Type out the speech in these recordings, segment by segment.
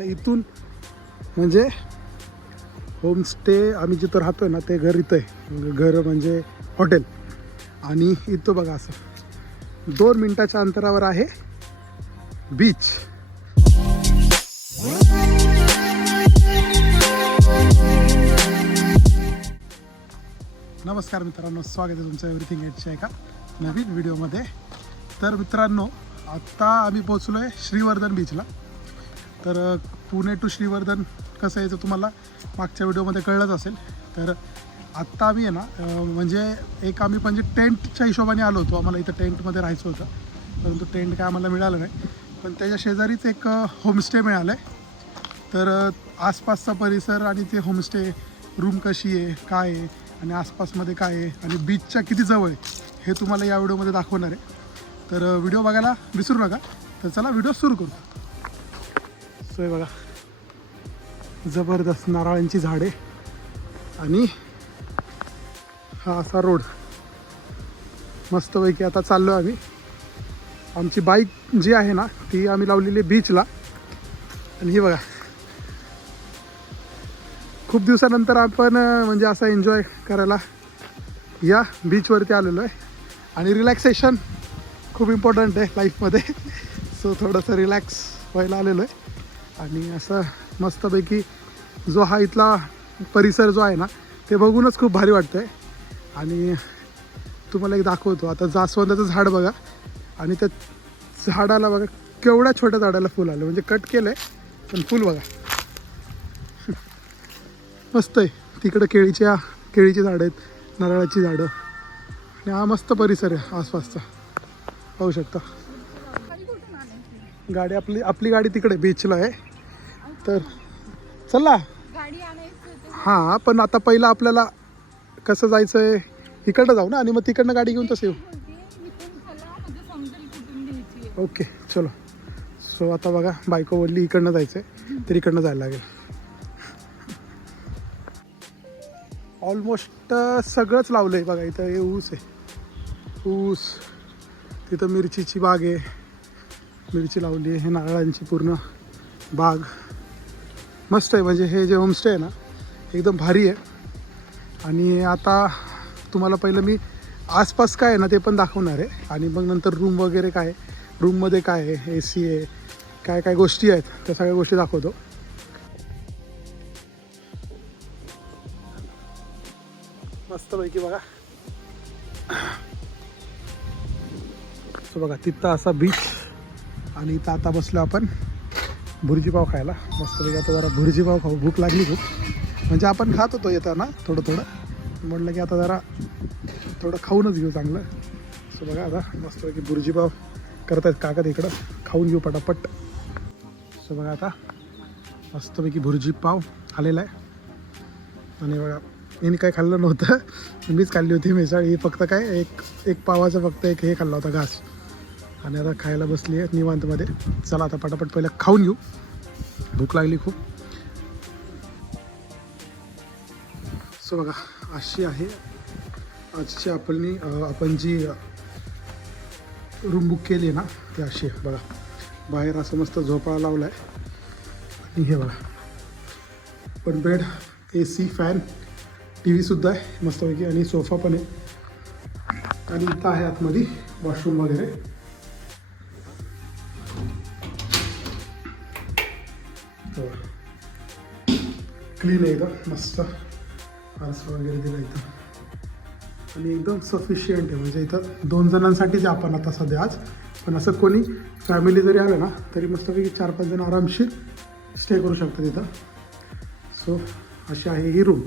आता इथून म्हणजे होमस्टे आम्ही जिथं राहतो आहे ना ते घर इथं आहे, घर म्हणजे हॉटेल. आणि इथं बघा असं 2 मिनटाच्या अंतरावर आहे बीच. नमस्कार मित्रांनो, स्वागत आहे तुमचं एव्हरीथिंग एटच्या एका नवीन व्हिडिओमध्ये. तर मित्रांनो, आत्ता आम्ही पोचलो आहे श्रीवर्धन बीचला. तर पुणे टू श्रीवर्धन कसं यायचं तुम्हाला मागच्या व्हिडिओमध्ये कळलंच असेल. तर आत्ता आम्ही आहे ना म्हणजे आम्ही म्हणजे टेंटच्या हिशोबाने आलो होतो. आम्हाला इथं टेंटमध्ये राहायचं होतं, परंतु टेंट काय आम्हाला मिळालं नाही. पण त्याच्या शेजारीच एक होमस्टे मिळालं आहे. तर आसपासचा परिसर आणि ते होमस्टे रूम कशी आहे, काय आहे आणि आसपासमध्ये काय आहे आणि बीचच्या किती जवळ आहे हे तुम्हाला या व्हिडिओमध्ये दाखवणार आहे. तर व्हिडिओ बघायला विसरू नका. तर चला व्हिडिओ सुरू करू. सोय बघा, जबरदस्त नारळांची झाडे आणि हा असा रोड. मस्तपैकी आता चाललो आम्ही. आमची बाईक जी आहे ना ती आम्ही लावलेली बीचला. आणि ही बघा, खूप दिवसानंतर आपण म्हणजे असा एन्जॉय करायला या बीचवरती आलेलो आहे. आणि रिलॅक्सेशन खूप इम्पॉर्टंट आहे लाईफमध्ये. सो थोडंसं रिलॅक्स व्हायला आलेलो आहे. आणि असं मस्तपैकी जो हा इथला परिसर जो आहे ना ते बघूनच खूप भारी वाटतं आहे. आणि तुम्हाला एक दाखवतो. आता जास्वंदाचं झाड बघा, आणि त्या झाडाला बघा केवढ्या छोट्या झाडाला फुल आलं, म्हणजे कट केलं आहे पण फुल बघा मस्त आहे. तिकडं केळीची झाडं आहेत, नारळाची झाडं, आणि हा मस्त परिसर आहे आसपासचा, पाहू शकता. गाडी आपली गाडी तिकडे बीचला आहे. तर चला. हां, पण आता पहिलं आपल्याला कसं जायचं आहे, इकडनं जाऊ ना आणि मग तिकडनं गाडी घेऊन तसं येऊ. ओके चलो. सो आता बघा बायको बोलली इकडनं जायचं आहे, तर इकडनं जायला लागेल. ऑलमोस्ट सगळंच लावलं आहे बघा. इथं हे ऊस आहे, ऊस. तिथं मिरचीची बाग आहे, मिरची लावली आहे. हे नारळांची पूर्ण बाग मस्त आहे. म्हणजे हे जे होमस्टे आहे ना एकदम भारी आहे. आणि आता तुम्हाला पहिलं मी आसपास काय आहे ना ते पण दाखवणार आहे. आणि मग नंतर रूम वगैरे काय, रूममध्ये काय आहे, AC आहे, काय काय गोष्टी आहेत त्या सगळ्या गोष्टी दाखवतो. मस्तपैकी बघा. सो बघा तिथं असा बीच. आणि इथं आता बसलो आपण भुर्जी पाव खायला. मस्तपैकी आता जरा भुर्जी पाव खाऊ, भूक लागली खूप. म्हणजे आपण खात होतो येताना थोडं थोडं, म्हटलं की आता जरा थोडं खाऊनच घेऊ चांगलं. सो बघा आता मस्तपैकी भुर्जी पाव करतायत काका इकडं, खाऊन घेऊ पटापट. सो बघा आता मस्तपैकी भुर्जी पाव आलेला आहे. आणि बघा यांनी काय खाल्लं नव्हतं, मीच खाल्ली होती मिसळ. ही फक्त काय एक पावाचं फक्त हे खाल्ला होता घास. आणि आता खायला बसली आहे निवांतमध्ये. चला आता पटापट पहिलं खाऊन घेऊ, भूक लागली खूप. सो बघा अशी आहे आजची आपण जी रूम बुक केली आहे ना ती अशी आहे बघा. बाहेर असं मस्त झोपाळा लावला आहे. आणि हे बघा पण बेड, AC, फॅन, TV सुद्धा आहे मस्तपैकी. आणि सोफा पण आहे. आणि इथं आहे आतमध्ये वॉशरूम वगैरे. क्लीन आहे एकदम मस्त. आरसा वगैरे दिला इथं. आणि एकदम सफिशियंट आहे. म्हणजे इथं 2 जणांसाठीच आपण आता सध्या आज. पण असं कोणी फॅमिली जरी आलं ना तरी मस्तपैकी 4-5 जण आरामशीर स्टे करू शकतात इथं. सो अशी आहे ही रूम.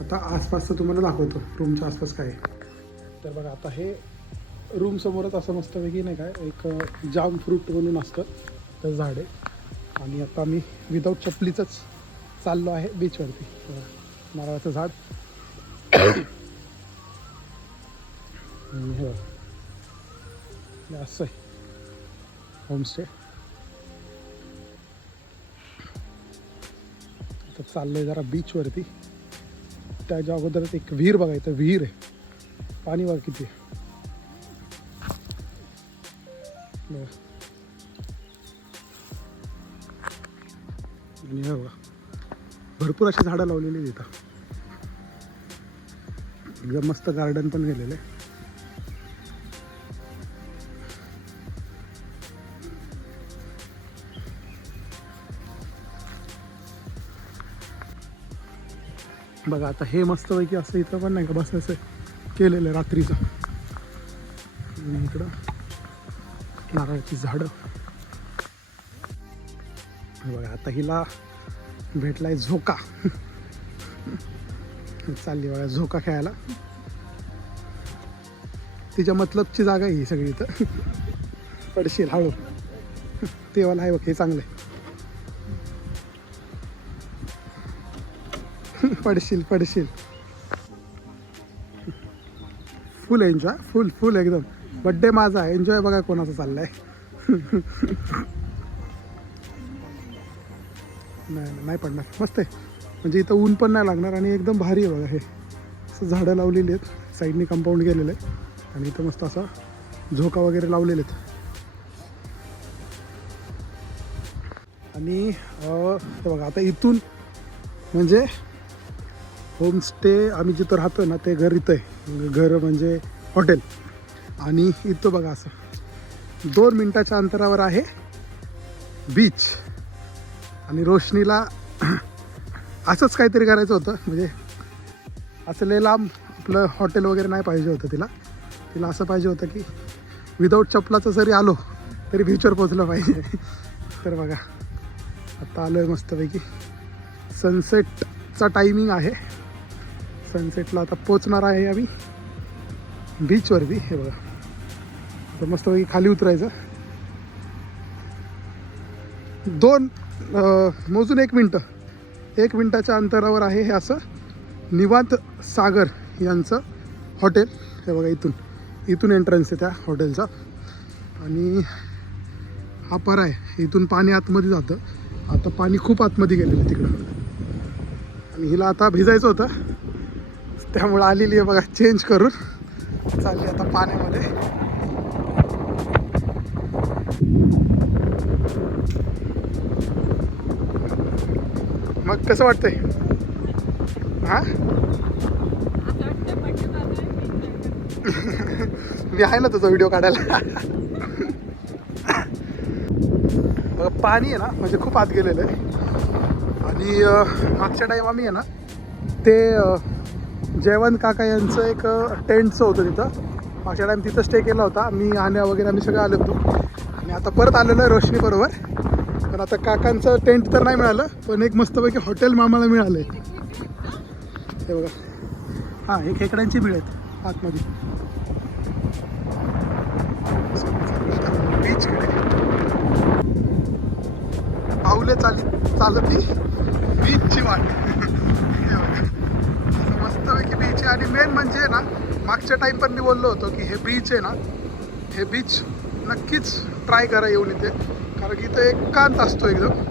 आता आसपासचं तुम्हाला दाखवतो रूमच्या आसपास काय आहे. तर बघा आता हे रूम समोरच असं मस्तपैकी नाही काय एक जाम फ्रूट म्हणून असतं तर झाड आहे. आणि आता मी विदाऊट चपलीचंच चाललो आहे बीचवरती. नारळाचं झाड. हे असं आहे होमस्टे. आता चाललं आहे जरा बीचवरती. त्याच्या अगोदरच एक विहीर बघायचं. विहीर आहे, पाणी बघा किती आहे. आणि हे बघा भरपूर अशी झाडं लावलेली आहेत इथं. एकदम मस्त गार्डन पण गेलेलं आहे. बघा आता हे मस्तपैकी असं इथं पण नाही का बसायचं केलेलं आहे रात्रीचं. आणि इकडं नारळाची झाडं. बघा आता हिला भेटलाय झोका. चालली बघा झोका खेळायला. तिच्या मतलबची जागा आहे ही सगळी इथं. पडशील हळू. तेव्हाला आहे बघ हे चांगलं आहे. पडशील. फुल एन्जॉय, फुल एकदम. बड्डे माझा एन्जॉय बघा कोणाचा चाललाय. नाही पडणार. मस्त आहे म्हणजे इथं ऊन पण नाही लागणार आणि एकदम भारी आहे बघा. हे असं झाडं लावलेली आहेत. साईडने कंपाऊंड गेलेलं आहे आणि इथं मस्त असा झोका वगैरे लावलेले आहेत. आणि हे बघा आता इथून म्हणजे होमस्टे आम्ही जिथं राहतो ना ते घर इथं आहे. घर म्हणजे हॉटेल. आणि इथं बघा असं 2 मिनिटाच्या अंतरावर आहे बीच. आणि रोशनीला असंच काहीतरी करायचं होतं. म्हणजे असं लय लांब आपलं हॉटेल वगैरे नाही पाहिजे होतं तिला असं पाहिजे होतं की विदाऊट चपलाचं जरी आलो तरी बीचवर पोचलं पाहिजे. तर बघा आता आलो आहे मस्तपैकी. सनसेटचा टायमिंग आहे. सनसेटला आता पोचणार आहे आम्ही बीचवर बी. हे बघा तर मस्तपैकी खाली उतरायचं. 2 मोजून 1 मिनटं 1 मिनटाच्या अंतरावर आहे हे असं निवांत सागर यांचं हॉटेल. हे बघा इथून एंट्रन्स आहे त्या हॉटेलचा. आणि हा पर आहे. इथून पाणी आतमध्ये जातं. आता पाणी खूप आतमध्ये गेलेलं तिकडं. आणि हिला आता भिजायचं होतं त्यामुळं आलेली आहे बघा चेंज करून. चालली आता पाण्यामध्ये. मग कसं वाटतंय? हां मी आहे ना तुझा व्हिडिओ काढायला. बघा पाणी आहे ना म्हणजे खूप आत गेलेलं आहे. आणि मागच्या टाईम आम्ही आहे ना ते जयवंत काका यांचं एक टेंटचं होतं तिथं. मागच्या टाईम तिथं स्टे केला होता. मी आण्या वगैरे आम्ही सगळं आलो होतो. आणि आता परत आलेलो आहे रोशनी बरोबर. पण आता काकांचं टेंट तर नाही मिळालं पण एक मस्तपैकी हॉटेल आम्हाला मिळालं आहे. हे बघा हां हे खेकड्यांची बीळ आहेत आतमध्ये. बीचकडे पाऊले चालती बीचची वाट. मस्तपैकी बीच आहे. आणि मेन म्हणजे ना मागच्या टाईम पण मी बोललो होतो की हे बीच आहे ना हे बीच नक्कीच ट्राय करा येऊन इथे. कारण की इथं एकांत असतो एकदम.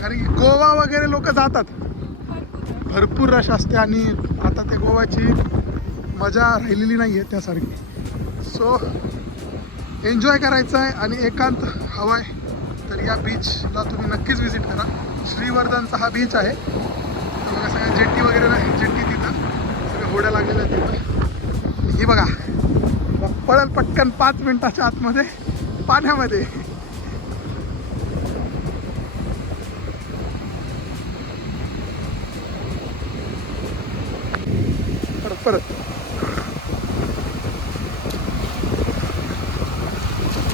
कारण की गोवा वगैरे लोक जातात भरपूर रश असते. आणि आता ते गोवाची मजा राहिलेली नाही आहे त्यासारखी. सो एन्जॉय करायचं आहे आणि एकांत हवा आहे तर या बीचला तुम्ही नक्कीच व्हिजिट करा. श्रीवर्धनचा हा बीच आहे. बघा सगळ्या जेट्टी वगैरे नाही जेट्टी तिथं सगळ्या होड्या लागलेल्या आहेत तिथं. ही बघा पळल पटकन 5 मिनिटाच्या आतमध्ये पाण्यामध्ये. परत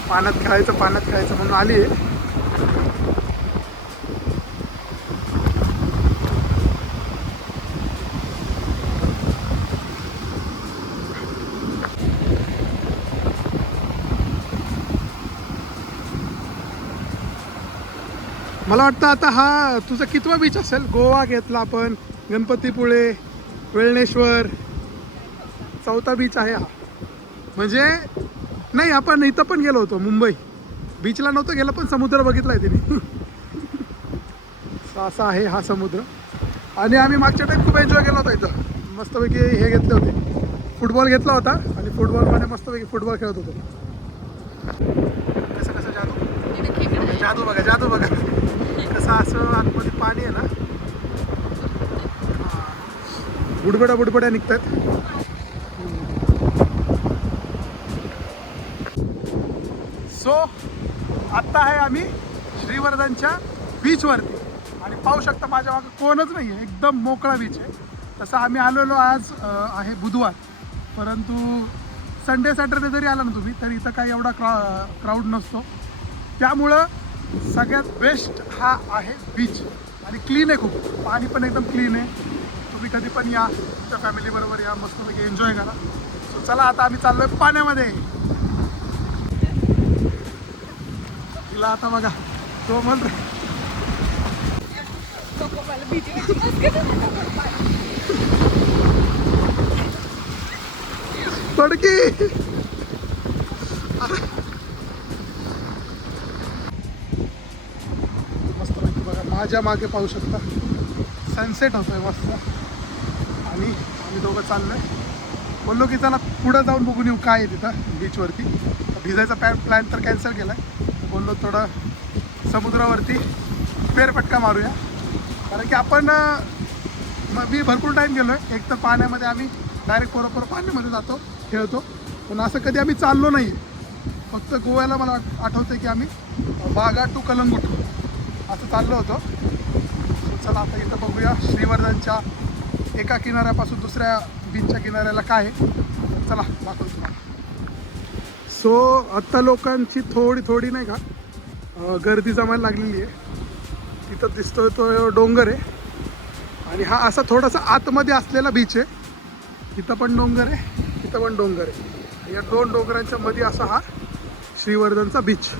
पाण्यात खेळायचं म्हणून आली आहे. मला वाटतं आता हा तुझा कितवा बीच असेल? गोवा घेतला आपण, गणपतीपुळे, वेळणेश्वर, 4था बीच आहे हा. म्हणजे नाही आपण इथं पण गेलो होतो मुंबई बीचला नव्हतं गेलं पण समुद्र बघितला आहे तिने. असा आहे हा समुद्र. आणि आम्ही मागच्या टाईम खूप एन्जॉय केला होता इथं. मस्तपैकी हे घेतले होते फुटबॉल घेतला होता आणि फुटबॉलमध्ये मस्तपैकी फुटबॉल खेळत होतो. कसं जादू जादू बघा कसं जसं असं आतमध्ये पाणी आहे ना, बुडबुड्या निघतात. सो आत्ता आहे आम्ही श्रीवर्धनच्या बीचवरती आणि पाहू शकता माझ्या मागे कोणच नाही आहे, एकदम मोकळा बीच आहे. तसं आम्ही आलेलो आज आहे बुधवार, परंतु संडे सॅटर्डे जरी आला ना तुम्ही तरी इथं काही एवढा क्राऊड नसतो. त्यामुळं सगळ्यात बेस्ट हा आहे बीच आणि क्लीन आहे खूप, पाणी पण एकदम क्लीन आहे. तुम्ही कधी पण या, तुमच्या फॅमिलीबरोबर या, मस्तपैकी एन्जॉय करा. सो चला आता आम्ही चाललो आहे पाण्यामध्ये. तिला आता बघा तो म्हणतो पडकी. मस्तपैकी बघा माझ्या मागे पाहू शकता सनसेट होतोय मस्त आणि आम्ही दोघं चाललोय. बोललो की चला पुढं जाऊन बघून येऊ काय आहे तिथं बीचवरती. भिजायचा प्लॅन तर कॅन्सल केला आहे. बोललो थोडं समुद्रावरती फेरफटका मारूया, कारण की आपण मी भरपूर टाईम गेलो आहे. एक तर पाण्यामध्ये आम्ही डायरेक्ट पोरं पाण्यामध्ये जातो, खेळतो, पण असं कधी आम्ही चाललो नाही. फक्त गोव्याला मला आठवतं की आम्ही बागा टू कलंगूट असं चाललो होतो. चला आता इथं बघूया श्रीवर्धनच्या एका किनाऱ्यापासून दुसऱ्या बीचच्या किनाऱ्याला काय आहे. चला दाखवतो तुम्हाला. सो आत्ता लोकांची थोडी नाही का गर्दी जमायला लागलेली आहे. तिथं दिसतोय तो डोंगर आहे आणि हा असा थोडासा आतमध्ये असलेला बीच आहे. इथं पण डोंगर आहे, इथं पण डोंगर आहे. या दोन डोंगरांच्या मध्ये असा हा श्रीवर्धनचा बीच.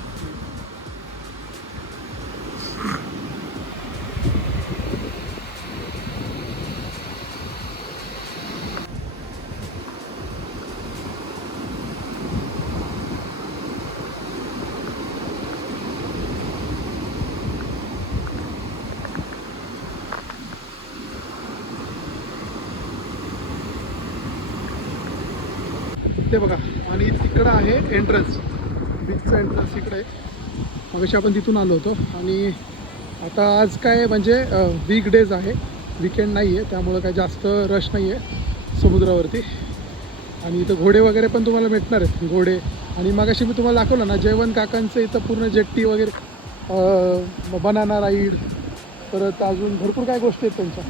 ते बघा आणि तिकडं आहे एंट्रन्स, बीचचं एंट्रन्स इकडे आहे. मगाशी आपण तिथून आलो होतो आणि आता आज काय म्हणजे वीक डेज आहे, वीकेंड नाही आहे, त्यामुळं काय जास्त रश नाही आहे समुद्रावरती. आणि इथं घोडे वगैरे पण तुम्हाला भेटणार आहेत, घोडे. आणि मगाशी मी तुम्हाला दाखवलं ना जयवंत काकांचं इथं पूर्ण जेट्टी वगैरे, बनाना राईड, परत अजून भरपूर काय गोष्टी आहेत त्यांच्या.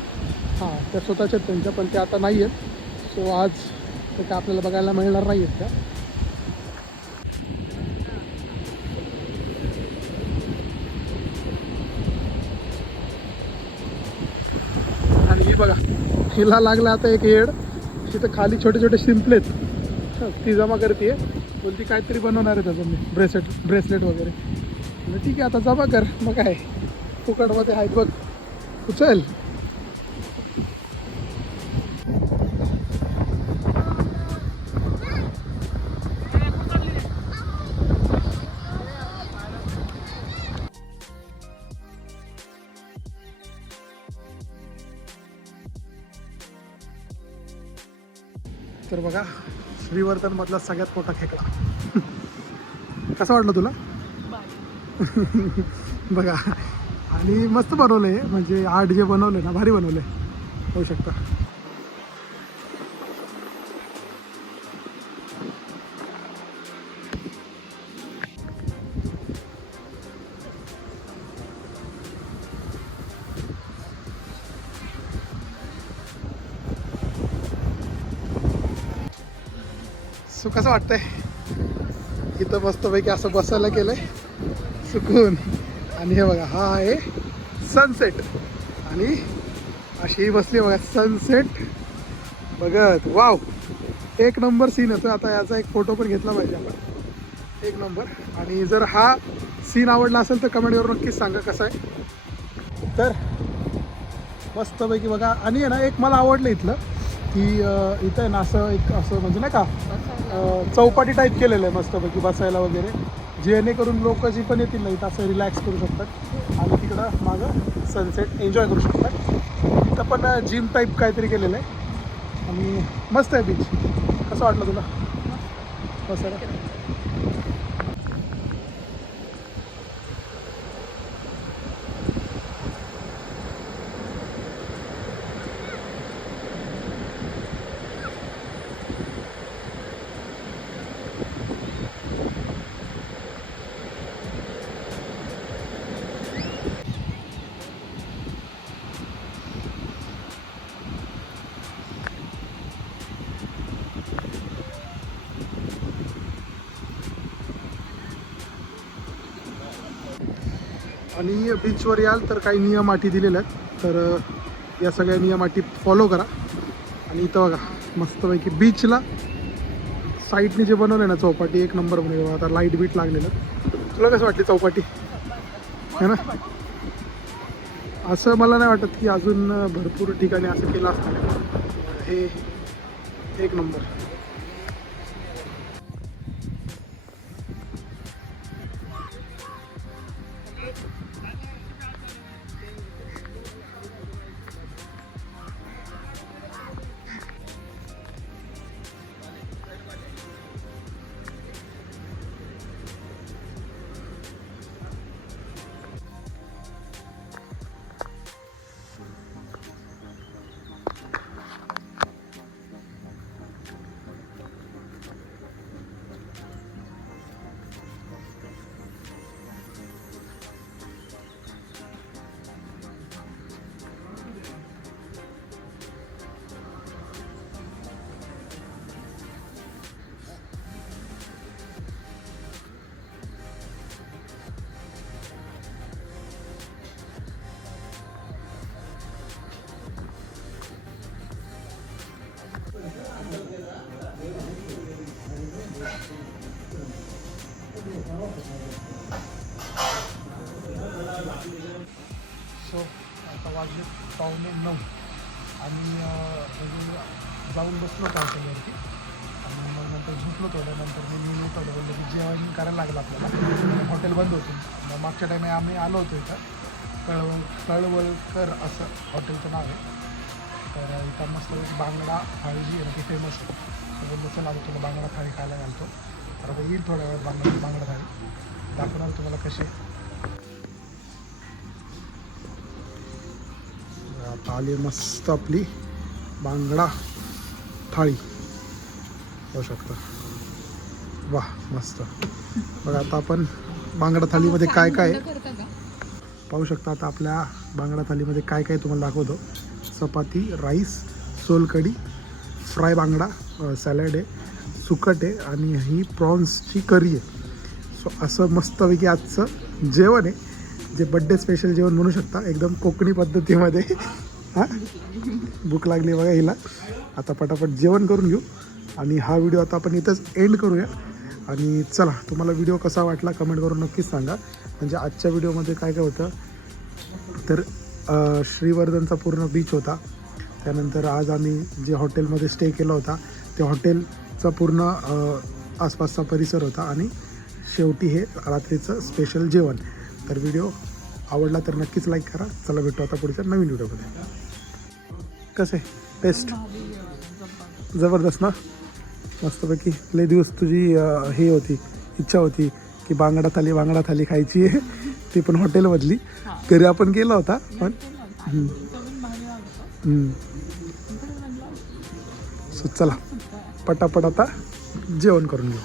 हां त्या स्वतःच्याच त्यांच्या, पण त्या आता नाही आहेत. सो आज तर त्या आपल्याला बघायला मिळणार नाही आहेत त्या. आणि ही बघा हिला लागला आता एक येड. तिथं खाली छोटे छोटे शिंपलेत, ती जमा करते. बोलती काहीतरी बनवणार आहे त्याचं मी ब्रेसलेट वगैरे. ठीक आहे आता जमा कर, मग काय फुकटमध्ये आहेत बघ, उचल. तर बघा श्रीवर्धनमधला सगळ्यात मोठा खेकडा. कसं वाटलं तुला? बघा आणि मस्त बनवलं आहे, म्हणजे आर्ट जे बनवलं ना भारी बनवलं आहे, होऊ शकता. सो कसं वाटतंय इथं मस्तपैकी असं बसायला केलंय सुकून. आणि हे बघा हा आहे सनसेट आणि अशी ही बसली बघा सनसेट बघत. वाव एक नंबर सीन येतो. आता याचा एक फोटो पण घेतला पाहिजे आपण, एक नंबर. आणि जर हा सीन आवडला असेल तर कमेंटवर नक्कीच सांगा कसा आहे. तर मस्तपैकी बघा. आणि आहे ना एक मला आवडलं इथलं की इथं आहे ना असं एक असं म्हणजे नाही का चौपाटी टाईप केलेलं आहे मस्तपैकी बसायला वगैरे, जेणेकरून लोक जी पण येतील ना इथं असं रिलॅक्स करू शकतात आणि तिकडं मागं सनसेट एन्जॉय करू शकतात. इथं पण जिम टाईप काहीतरी केलेलं आहे आणि मस्त आहे बीच. कसं वाटलं तुला बसायला? आणि बीचवर याल तर काही नियम अटी दिलेल्या आहेत, तर या सगळ्या नियम अटी फॉलो करा. आणि इथं बघा मस्तपैकी बीचला साईडने जे बनवलं ना चौपाटी, एक नंबर बनवलं. आता लाईट बीट लागलेलं. तुला कसं वाटली चौपाटी है ना? असं मला नाही वाटत की अजून भरपूर ठिकाणी असं केलं असतं. हे एक नंबर. सो आता वाजले 8:45 आणि जाऊन बसलो हॉटेलवरती आणि मग नंतर झोपलो थोड्यानंतर मी थोडं बोललो की जेवण करायला लागलं आपल्याला. हॉटेल बंद होतं. मागच्या टाईम आम्ही आलो होतो इथं कळवलकर असं हॉटेलचं नाव आहे. तर इथं मस्त बांगडा थाळी जी आहे ना ती फेमस आहे. तर बोललो चला आम्ही तुला बांगडा थाळी खायला घालतो. तर आता येईल थोड्या वेळ बांगडा थाळी दाखवणार तुम्हाला कशी. आता आली मस्त आपली बांगडा थाळी पाहू शकता. वा मस्त. बघा आता आपण बांगडा थाळीमध्ये काय काय पाहू शकता. आता आपल्या बांगडा थाळीमध्ये काय काय तुम्हाला दाखवतो. चपाती, राईस, सोलकढी, फ्राय बांगडा, सॅलड आहे, सुकट आहे आणि ही प्रॉन्सची करी आहे. सो असं मस्तपैकी आजचं जेवण आहे, जे बड्डे स्पेशल जेवण म्हणू शकता. एकदम कोकणी पद्धतीमध्ये. हां भूक लागली बघा हिला. आता पटापट जेवण करून घेऊ आणि हा व्हिडिओ आता आपण इथंच एंड करूया. आणि चला तुम्हाला व्हिडिओ कसा वाटला कमेंट करून नक्कीच सांगा. म्हणजे आजच्या व्हिडिओमध्ये काय काय होतं तर श्रीवर्धनचा पूर्ण बीच होता. त्यानंतर आज आम्ही जे हॉटेलमध्ये स्टे केला होता ते हॉटेलचा पूर्ण आसपासचा परिसर होता आणि शेवटी हे रात्रीचं स्पेशल जेवण. तर व्हिडिओ आवडला तर नक्कीच लाईक करा. चला भेटू आता पुढच्या नवीन व्हिडिओमध्ये. कसे टेस्ट जबरदस्त ना? मस्तपैकी. लय दिवस तुझी हे होती इच्छा होती की बांगडा थाली खायची आहे. ती पण हॉटेलमधली. घरी आपण केला होता पण सो चला पटापट आता जेवण करून घेऊ.